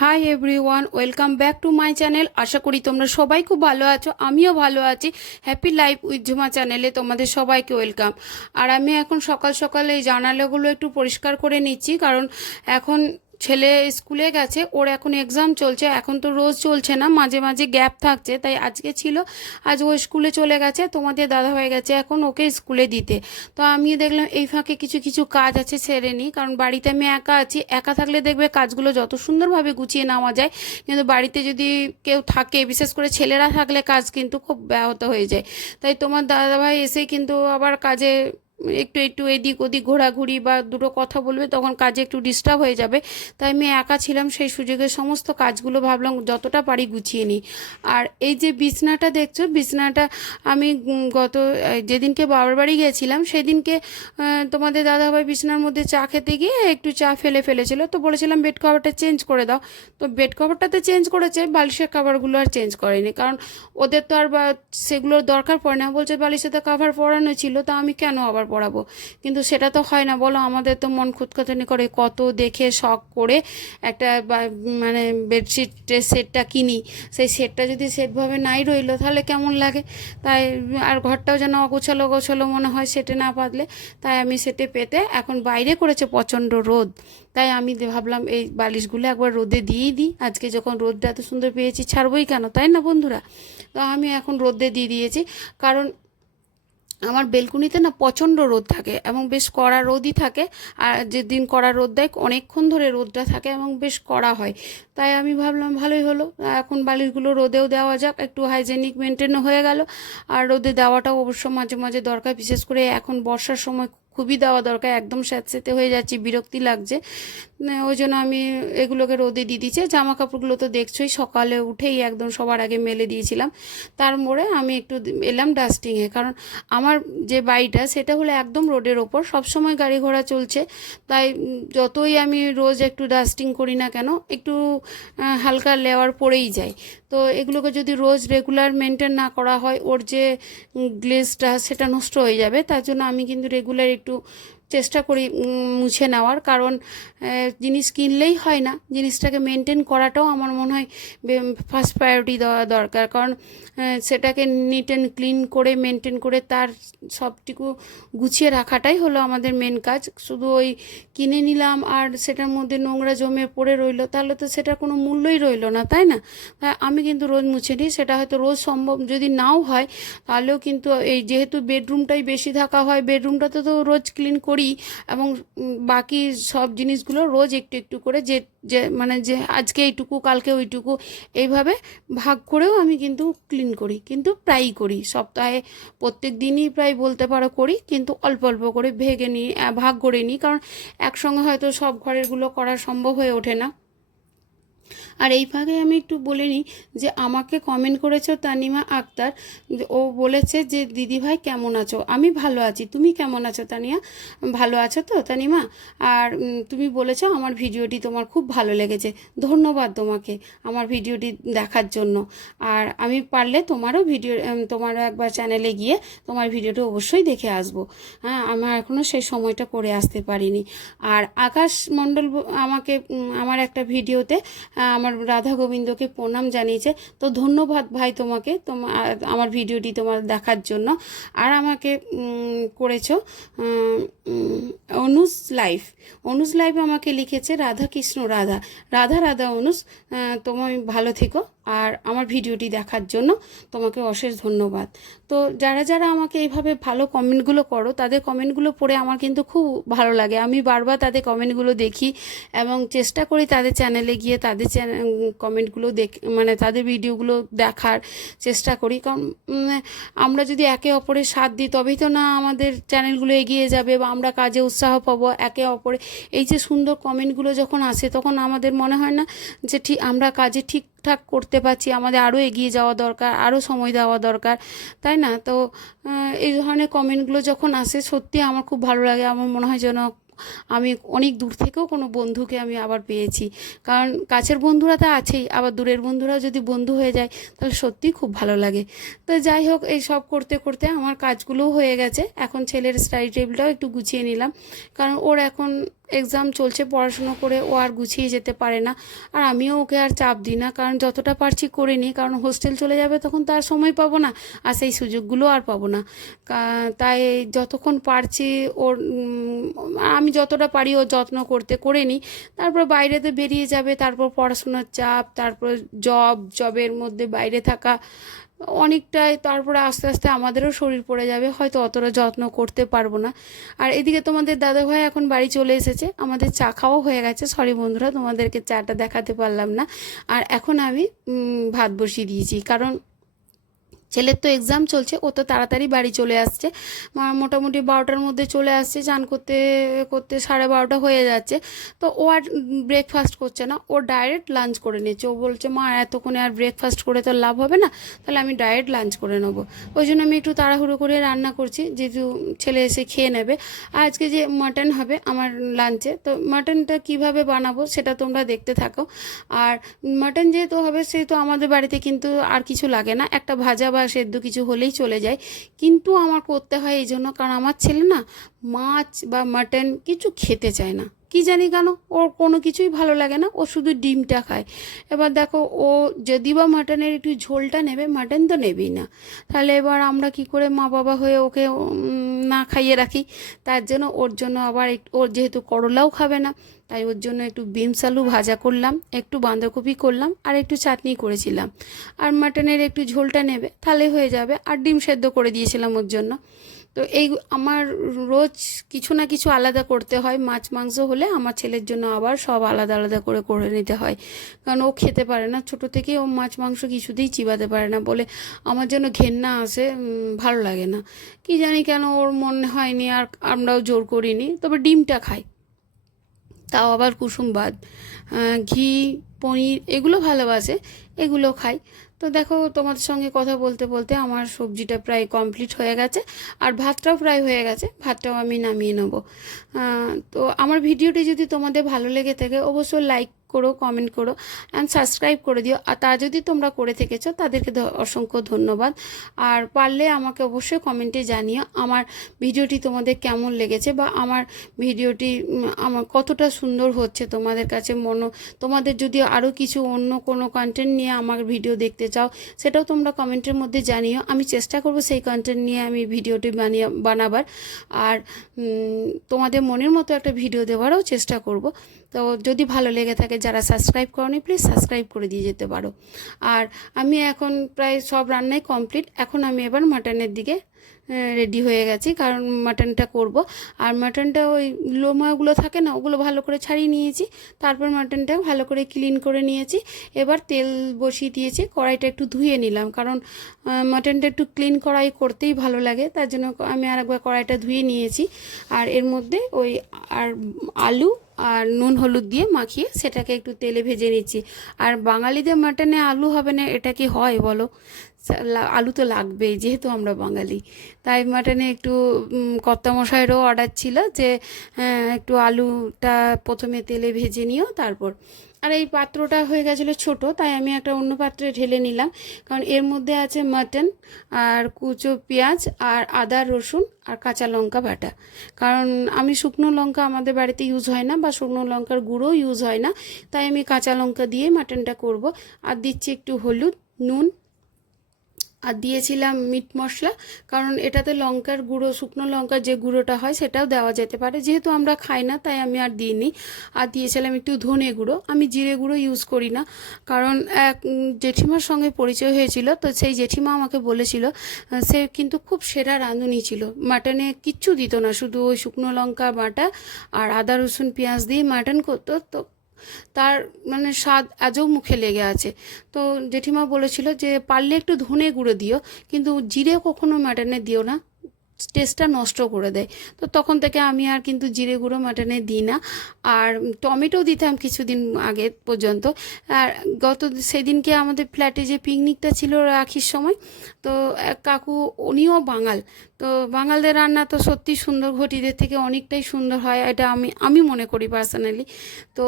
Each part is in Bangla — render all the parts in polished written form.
High everyone, welcome back to my channel. আশা করি তোমরা সবাই খুব ভালো আছো, আমিও ভালো আছি। হ্যাপি লাইফ উইথ ঝুমা চ্যানেলে তোমাদের সবাইকে ওয়েলকাম। আর আমি এখন সকাল সকাল এই জানালাগুলো একটু পরিষ্কার করে নিচ্ছি, কারণ এখন ছেলে স্কুলে গেছে, ওর এখন এক্সাম চলছে। এখন তো রোজ চলছে না, মাঝে মাঝে গ্যাপ থাকছে, তাই আজকে ছিল। আজ ও স্কুলে চলে গেছে, তোমাদের দাদা হয়ে গেছে এখন ওকে স্কুলে দিতে। তো আমি দেখলাম এই ফাঁকে কিছু কিছু কাজ আছে সেরে নিই, কারণ বাড়িতে আমি একা আছি। একা থাকলে দেখবে কাজগুলো যত সুন্দরভাবে গুছিয়ে নেওয়া যায়, কিন্তু বাড়িতে যদি কেউ থাকে, বিশেষ করে ছেলেরা থাকলে কাজ কিন্তু খুব ব্যাহত হয়ে যায়। তাই তোমার দাদাভাই এসেই কিন্তু আবার কাজে একটু একটু এদিক ওদিক ঘোরাঘুরি বা দুটো কথা বলবে, তখন কাজে একটু ডিস্টার্ব হয়ে যাবে। তাই আমি একা ছিলাম, সেই সুযোগে সমস্ত কাজগুলো ভাবলাম যতটা পারি গুছিয়ে নিই। আর এই যে বিছনাটা দেখছো, বিছনাটা আমি যেদিনকে বাবার বাড়ি গিয়েছিলাম সেদিনকে তোমাদের দাদাভাই বিছনার মধ্যে চা খেতে গিয়ে একটু চা ফেলে ফেলেছিল, তো বলেছিলাম বেড কভারটা চেঞ্জ করে দাও। তো বেড কভারটা তো চেঞ্জ করেছে, বালিশের কভারগুলো আর চেঞ্জ করেনি, কারণ ওদের তো আর সেগুলোর দরকার পড়ে না। বলছে বালিশে তো কভার পরানো ছিল, তো আমি কেন আবার পরাবো? কিন্তু সেটা তো হয় না, বলো। আমাদের তো মন খুঁতখুঁতানি করে, কত দেখে শখ করে একটা মানে বেডশিটের সেটটা কিনি, সেই সেটটা যদি সেটভাবে নাই রইলো তাহলে কেমন লাগে? তাই আর ঘরটাও যেন অগোছালো গোছালো মনে হয় সেটে না পাতলে। তাই আমি সেটে পেতে, এখন বাইরে করেছে প্রচণ্ড রোদ, তাই আমি ভাবলাম এই বালিশগুলো একবার রোদে দিয়েই দিই। আজকে যখন রোদটা এত সুন্দর পেয়েছি, ছাড়বই কেন, তাই না বন্ধুরা? তো আমি এখন রোদে দিয়ে দিয়েছি, কারণ আমার বেলকুনিতে না প্রচণ্ড রোদ থাকে এবং বেশ কড়া রোদই থাকে। আর যেদিন কড়া রোদ দেয় অনেকক্ষণ ধরে রোদটা থাকে এবং বেশ কড়া হয়। তাই আমি ভাবলাম ভালোই হলো, এখন বালিশগুলো রোদেও দেওয়া যাক, একটু হাইজেনিক মেনটেনও হয়ে গেল। আর রোদে দেওয়াটাও অবশ্য মাঝে মাঝে দরকার, বিশেষ করে এখন বর্ষার সময় খুবই দেওয়া দরকার। একদম স্যাঁতসেঁতে হয়ে যাচ্ছি, বিরক্তি লাগছে। ওই জন্য আমি এগুলোকে রোদে দিয়ে দিচ্ছি। জামা কাপড়গুলো তো দেখছোই, সকালে উঠেই একদম সবার আগে মেলে দিয়েছিলাম। তারপরে আমি একটু এলাম ডাস্টিংয়ে, কারণ আমার যে বাড়িটা সেটা হলো একদম রোডের ওপর, সবসময় গাড়ি ঘোড়া চলছে। তাই যতই আমি রোজ একটু ডাস্টিং করি না কেন, একটু হালকা লেয়ার পড়েই যায়। তো এগুলোকে যদি রোজ রেগুলার মেনটেন না করা হয়, ওর যে গ্লেজটা সেটা নষ্ট হয়ে যাবে। তার জন্য আমি কিন্তু রেগুলার একটু চেষ্টা করি মুছে নেওয়ার, কারণ জিনিস কিনলেই হয় না, জিনিসটাকে মেনটেন করাটাও আমার মনে হয় ফার্স্ট প্রায়োরিটি দেওয়া দরকার। কারণ সেটাকে নিট অ্যান্ড ক্লিন করে মেনটেন করে তার সবটুকু গুছিয়ে রাখাটাই হলো আমাদের মেন কাজ। শুধু ওই কিনে নিলাম আর সেটার মধ্যে নোংরা জমে পড়ে রইলো, তাহলে তো সেটার কোনো মূল্যই রইলো না, তাই না? তাই আমি কিন্তু রোজ মুছে নিই। সেটা হয়তো রোজ সম্ভব যদি নাও হয়, তাহলেও কিন্তু এই যেহেতু বেডরুমটাই বেশি থাকা হয়, বেডরুমটাতে তো রোজ ক্লিন করি। এবং বাকি সব জিনিসগুলো রোজ একটু একটু করে, যে যে মানে যে আজকে এইটুকু কালকে ওইটুকু, এইভাবে ভাগ করেও আমি কিন্তু ক্লিন করি, কিন্তু প্রায়ই করি। সপ্তাহে প্রত্যেক দিনই প্রায় বলতে পারো করি, কিন্তু অল্প অল্প করে ভেঙে নিই, ভাগ করে নিই, কারণ একসঙ্গে হয়তো সব ঘরেরগুলো করা সম্ভব হয়ে ওঠে না। আর এই ফাঁকে আমি একটু বলে নিই যে আমাকে কমেন্ট করেছো তানিমা আক্তার। ও বলেছে যে দিদিভাই কেমন আছো? আমি ভালো আছি, তুমি কেমন আছো তানিয়া? ভালো আছো তো তানিমা? আর তুমি বলেছো আমার ভিডিওটি তোমার খুব ভালো লেগেছে। ধন্যবাদ তোমাকে আমার ভিডিওটি দেখার জন্য। আর আমি পারলে তোমারও একবার চ্যানেলে গিয়ে তোমার ভিডিওটি অবশ্যই দেখে আসবো। হ্যাঁ, আমার এখনও সেই সময়টা করে আসতে পারিনি। আর আকাশ মণ্ডল আমাকে আমার একটা ভিডিওতে আমার রাধা গোবিন্দকে প্রণাম জানিয়েছে। তো ধন্যবাদ ভাই তোমাকে, আমার ভিডিওটি তোমার দেখার জন্য। আর আমাকে করেছো অনুজ লাইফ আমাকে লিখেছে রাধা কৃষ্ণ রাধা রাধা রাধা অনুজ, তুমি ভালো থেকো। আর আমার ভিডিওটি দেখার জন্য তোমাকে অশেষ ধন্যবাদ। তো যারা যারা আমাকে এইভাবে ভালো কমেন্টগুলো করো, তাদের কমেন্টগুলো পড়ে আমার কিন্তু খুব ভালো লাগে। আমি বারবার তাদের কমেন্টগুলো দেখি এবং চেষ্টা করি তাদের চ্যানেলে গিয়ে তাদের কমেন্টগুলো মানে তাদের ভিডিওগুলো দেখার চেষ্টা করি। কারণ আমরা যদি একে অপরের সাথ দিই, তবেই তো না আমাদের চ্যানেলগুলো এগিয়ে যাবে বা আমরা কাজে উৎসাহ পাবো একে অপরে। এই যে সুন্দর কমেন্টগুলো যখন আসে, তখন আমাদের মনে হয় না যে ঠিক আমরা কাজে ঠিকঠাক করতে পারছি, আমাদের আরও এগিয়ে যাওয়া দরকার, আরও সময় দেওয়া দরকার, তাই না? তো এই ধরনের কমেন্টগুলো যখন আসে, সত্যি আমার খুব ভালো লাগে। আমার মনে হয় যেন আমি অনেক দূর থেকেও কোনো বন্ধুকে আমি আবার পেয়েছি। কারণ কাছের বন্ধুরা তো আছেই, আবার দূরের বন্ধুরাও যদি বন্ধু হয়ে যায়, তাহলে সত্যিই খুব ভালো লাগে। তো যাই হোক, এই সব করতে করতে আমার কাজগুলোও হয়ে গেছে। এখন ছেলের স্টাডি টেবিলটাও একটু গুছিয়ে নিলাম, কারণ ওর এখন এক্সাম চলছে, পড়াশুনো করে ও আর গুছিয়ে যেতে পারে না। আর আমিও ওকে আর চাপ দিই না, কারণ যতটা পারছি করে নিই, কারণ হোস্টেল চলে যাবে তখন তো আর সময় পাবো না, আর সেই সুযোগগুলো আর পাবো না। তাই যতক্ষণ পারছি ওর আমি যতটা পারি ওর যত্ন করতে করে নিই। তারপর বাইরেতে বেরিয়ে যাবে, তারপর পড়াশোনার চাপ, তারপর জবের মধ্যে বাইরে থাকা অনেকটাই, তারপরে আস্তে আস্তে আমাদেরও শরীর পড়ে যাবে, হয়তো অতটা যত্ন করতে পারবো না। আর এদিকে তোমাদের দাদাভাই এখন বাড়ি চলে এসেছে, আমাদের চা খাওয়াও হয়ে গেছে। সরি বন্ধুরা, তোমাদেরকে চাটা দেখাতে পারলাম না। আর এখন আমি ভাত বসিয়ে দিয়েছি, কারণ ছেলের তো এক্সাম চলছে, ও তো তাড়াতাড়ি বাড়ি চলে আসছে, মোটামুটি 12টার মধ্যে চলে আসছে, চান করতে করতে 12:30 হয়ে যাচ্ছে। তো ও আর ব্রেকফাস্ট করছে না, ও ডাইরেক্ট লাঞ্চ করে নিচ্ছে। ও বলছে মা এতক্ষণে আর ব্রেকফাস্ট করে তো লাভ হবে না, তাহলে আমি ডাইরেক্ট লাঞ্চ করে নেবো। ওই জন্য আমি একটু তাড়াহুড়ো করে রান্না করছি, যেহেতু ছেলে এসে খেয়ে নেবে। আজকে যে মাটন হবে আমার লাঞ্চে, তো মাটনটা কিভাবে বানাবো সেটা তোমরা দেখতে থাকো। আর মাটন যেহেতু হবে, সেহেতু আমাদের বাড়িতে কিন্তু আর কিছু লাগে না, একটা ভাজা বা সেদ্ধ কিছু হলেই চলে যায়। কিন্তু আমার করতে হয় এই জন্য, কারণ আমার ছেলে না মাছ বা মাটন কিছু খেতে চায় না, কি জানি কেন, ওর কোনো কিছুই ভালো লাগে না, ও শুধু ডিমটা খায়। এবার দেখো, ও যদি বা মাটনের একটু ঝোলটা নেবে, মাটন তো নেবেই না। তাহলে এবার আমরা কি করে মা বাবা হয়ে ওকে না খাইয়ে রাখি? তার জন্য ওর জন্য আবার ওর যেহেতু করলাও খাবে না, তাই ওর জন্য একটু বিনস আলু ভাজা করলাম, একটু বাঁধাকপি করলাম, আর একটু চাটনি করেছিলাম। আর মাটনের একটু ঝোলটা নেবে, তাহলে হয়ে যাবে। আর ডিম সেদ্ধ করে দিয়েছিলাম ওর জন্য। তো এই আমার রোজ কিছু না কিছু আলাদা করতে হয়। মাছ মাংস হলে আমার ছেলের জন্য আবার সব আলাদা আলাদা করে করে নিতে হয়, কারণ ও খেতে পারে না, ছোটো থেকে ও মাছ মাংস কিছুতেই চিবাতে পারে না, বলে আমার জন্য ঘেন্না আসে, ভালো লাগে না, কি জানি কেন ওর মনে হয়নি, আর আমরাও জোর করিনি। তবে ডিমটা খাই, তাও আবার কুসুমবাদ। ঘি, পনির এগুলো ভালোবাসে, এগুলো খাই। তো দেখো, তোমাদের সঙ্গে কথা বলতে বলতে আমার সবজিটা প্রায় কমপ্লিট হয়ে গেছে, আর ভাতটাও প্রায় হয়ে গেছে, ভাতটাও আমি নামিয়ে নেব। তো আমার ভিডিওটি যদি তোমাদের ভালো লেগে থাকে, অবশ্যই লাইক করো, কমেন্ট করো, অ্যান্ড সাবস্ক্রাইব করে দিও। আর তা যদি তোমরা করে থেকেছো, তাদেরকে অসংখ্য ধন্যবাদ। আর পারলে আমাকে অবশ্যই কমেন্টে জানিও আমার ভিডিওটি তোমাদের কেমন লেগেছে, বা আমার ভিডিওটি আমার কতটা সুন্দর হচ্ছে তোমাদের কাছে। তোমাদের যদি আরও কিছু অন্য কোনো কন্টেন্ট নিয়ে আমার ভিডিও দেখতে চাও, সেটাও তোমরা কমেন্টের মধ্যে জানিও, আমি চেষ্টা করব সেই কন্টেন্ট নিয়ে আমি ভিডিওটি বানাবার। আর তোমাদের মনের মতো একটা ভিডিও দেওয়ারও চেষ্টা করব। তো যদি ভালো লেগে থাকে, যারা সাবস্ক্রাইব করনি প্লিজ সাবস্ক্রাইব করে দিয়ে যেতে পারো। আর আমি এখন প্রায় সব রান্নাই কমপ্লিট, এখন আমি এবার মাটনের দিকে রেডি হয়ে গেছি, কারণ মাটনটা করব। আর মাটনটা ওই লোমাগুলো থাকে না, ওগুলো ভালো করে ছাড়িয়ে নিয়েছি, তারপর মাটনটা ভালো করে ক্লিন করে নিয়েছি। এবার তেল বসিয়ে দিয়েছি, কড়াইটা একটু ধুয়ে নিলাম, কারণ মাটনটা একটু ক্লিন কড়াই করতেই ভালো লাগে, তার জন্য আমি আরেকবার কড়াইটা ধুয়ে নিয়েছি। আর এর মধ্যে ওই আর আলু আর নুন হলুদ দিয়ে মাখিয়ে সেটাকে একটু তেলে ভেজে নিচ্ছি। আর বাঙালিদের মাটনে আলু হবে না, এটা কি হয় বলো? আলু তো লাগবেই, যেহেতু আমরা বাঙালি। তাই মাটনে একটু কর্তামশাইয়েরও অর্ডার ছিল যে একটু আলুটা প্রথমে তেলে ভেজে নিও তারপর। আর এই পাত্রটা হয়ে গেছিলো ছোট, তাই আমি একটা অন্য পাত্রে ঢেলে নিলাম, কারণ এর মধ্যে আছে মাটন আর কুচো পেঁয়াজ আর আদা রসুন আর কাঁচা লঙ্কা বাটা। কারণ আমি শুকনো লঙ্কা আমাদের বাড়িতে ইউজ হয় না, বা শুকনো লঙ্কার গুঁড়ো ইউজ হয় না, তাই আমি কাঁচা লঙ্কা দিয়ে মাটনটা করব। আর দিচ্ছি একটু হলুদ, নুন, আর দিয়েছিলাম মিট মশলা, কারণ এটাতে লঙ্কার গুঁড়ো, শুকনো লঙ্কার যে গুঁড়োটা হয় সেটাও দেওয়া যেতে পারে, যেহেতু আমরা খাই না তাই আমি আর দিইনি। আর দিয়েছিলাম একটু ধনে গুঁড়ো, আমি জিরে গুঁড়ো ইউজ করি না, কারণ এক জেঠিমার সঙ্গে পরিচয় হয়েছিল, তো সেই জেঠিমা আমাকে বলেছিল, সে কিন্তু খুব সেরা রাঁধুনি ছিল, মাটনে কিচ্ছু দিত না, শুধু ওই শুকনো লঙ্কা বাটা আর আদা রসুন পেঁয়াজ দিয়ে মাটন করতো। তো তার মানে স্বাদ আজও মুখে লেগে আছে। তো জেঠিমা বলেছিল যে পারলে একটু ধনে গুঁড়ো দিও, কিন্তু জিরে কখনো মাটনে দিও না, টেস্টটা নষ্ট করে দেয়। তো তখন থেকে আমি আর কিন্তু জিরে গুঁড়ো মাটনে দিই না। আর টমেটো দিতাম কিছুদিন আগে পর্যন্ত। আর সেদিনকে আমাদের ফ্ল্যাটে যে পিকনিকটা ছিল রাখির সময়, তো এক কাকু, উনিও বাঙাল, তো বাঙালদের রান্না তো সত্যি সুন্দর, ঘটিদের থেকে অনেকটাই সুন্দর হয়, এটা আমি মনে করি পার্সোনালি। তো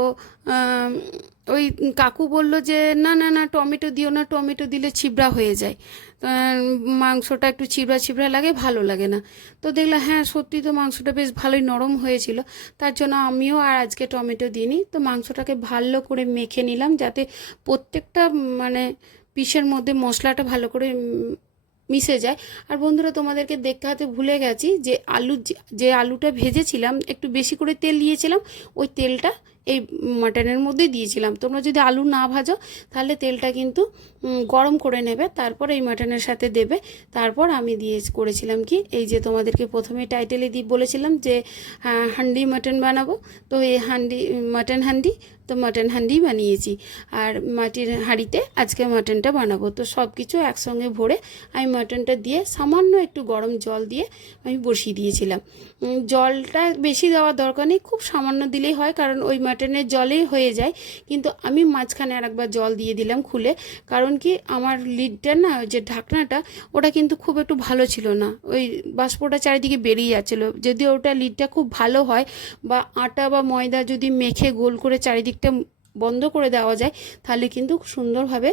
ওই কাকু বলল যে না না না টমেটো দিও না, টমেটো দিলে ছিবড়া হয়ে যায়, মাংসটা একটু ছিবড়া ছিবড়া লাগে, ভালো লাগে না। তো দেখলাম হ্যাঁ সত্যি তো মাংসটা বেশ ভালোই নরম হয়েছিল, তার জন্য আমিও আর আজকে টমেটো দিইনি। তো মাংসটাকে ভালো করে মেখে নিলাম যাতে প্রত্যেকটা মানে পিসের মধ্যে মশলাটা ভালো করে মিশে যায়। আর বন্ধুরা তোমাদেরকে দেখাতে ভুলে গেছি যে যে আলুটা ভেজেছিলাম একটু বেশি করে তেল দিয়েছিলাম, ওই তেলটা এই মাটনের মধ্যে দিয়েছিলাম। তোমরা যদি আলু না ভাজো তাহলে তেলটা কিন্তু গরম করে নেবে, তারপর এই মাটনের সাথে দেবে। তারপর আমি করেছিলাম কি, এই যে তোমাদেরকে প্রথমে টাইটেলে বলেছিলাম যে হান্ডি মাটন বানাবো, তো এই মাটন হান্ডি, তো মাটন হান্ডি বানিয়েছি। আর মাটির হাঁড়িতে আজকে মাটনটা বানাবো। তো সব কিছু একসঙ্গে ভরে আমি মাটনটা দিয়ে সামান্য একটু গরম জল দিয়ে আমি বসিয়ে দিয়েছিলাম। জলটা বেশি দেওয়ার দরকার নেই, খুব সামান্য দিলেই হয়, কারণ ওই মাটনের জলেই হয়ে যায়। কিন্তু আমি মাঝখানে আরেকবার জল দিয়ে দিলাম খুলে, কারণ কি আমার লিডটা না, যে ঢাকনাটা ওটা কিন্তু খুব একটু ভালো ছিল না, ওই বাষ্পটা চারিদিকে বেরিয়ে যাচ্ছিলো। যদি ওটা লিডটা খুব ভালো হয় বা আটা বা ময়দা যদি মেখে গোল করে চারিদিকটা বন্ধ করে দেওয়া যায় তাহলে কিন্তু সুন্দরভাবে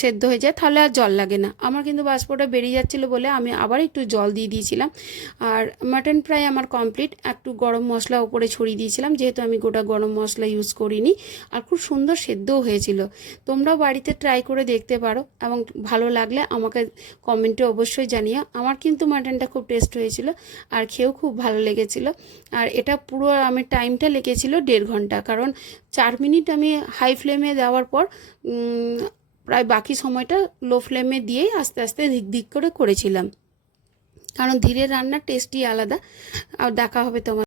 সেদ্ধ হয়ে যায়, তাহলে আর জল লাগে না। আমার কিন্তু বাষ্পটা বেরিয়ে যাচ্ছিলো বলে আমি আবার একটু জল দিয়ে দিয়েছিলাম। আর মাটন প্রায় আমার কমপ্লিট, একটু গরম মশলা ওপরে ছড়িয়ে দিয়েছিলাম, যেহেতু আমি গোটা গরম মশলা ইউজ করিনি। আর খুব সুন্দর সেদ্ধও হয়েছিল। তোমরাও বাড়িতে ট্রাই করে দেখতে পারো এবং ভালো লাগলে আমাকে কমেন্টে অবশ্যই জানিও। আমার কিন্তু মাটনটা খুব টেস্ট হয়েছিল আর খেয়েও খুব ভালো লেগেছিলো। আর এটা পুরো আমি টাইমটা লেগেছিল 1.5 ঘন্টা, কারণ 4 মিনিট আমি হাই ফ্লেমে দেওয়ার পর প্রায় বাকি সময়টা লো ফ্লেমে দিয়েই আস্তে আস্তে দিক দিক করে করেছিলাম, কারণ ধীরে রান্নার টেস্টই আলাদা। আর দেখা হবে তোমার।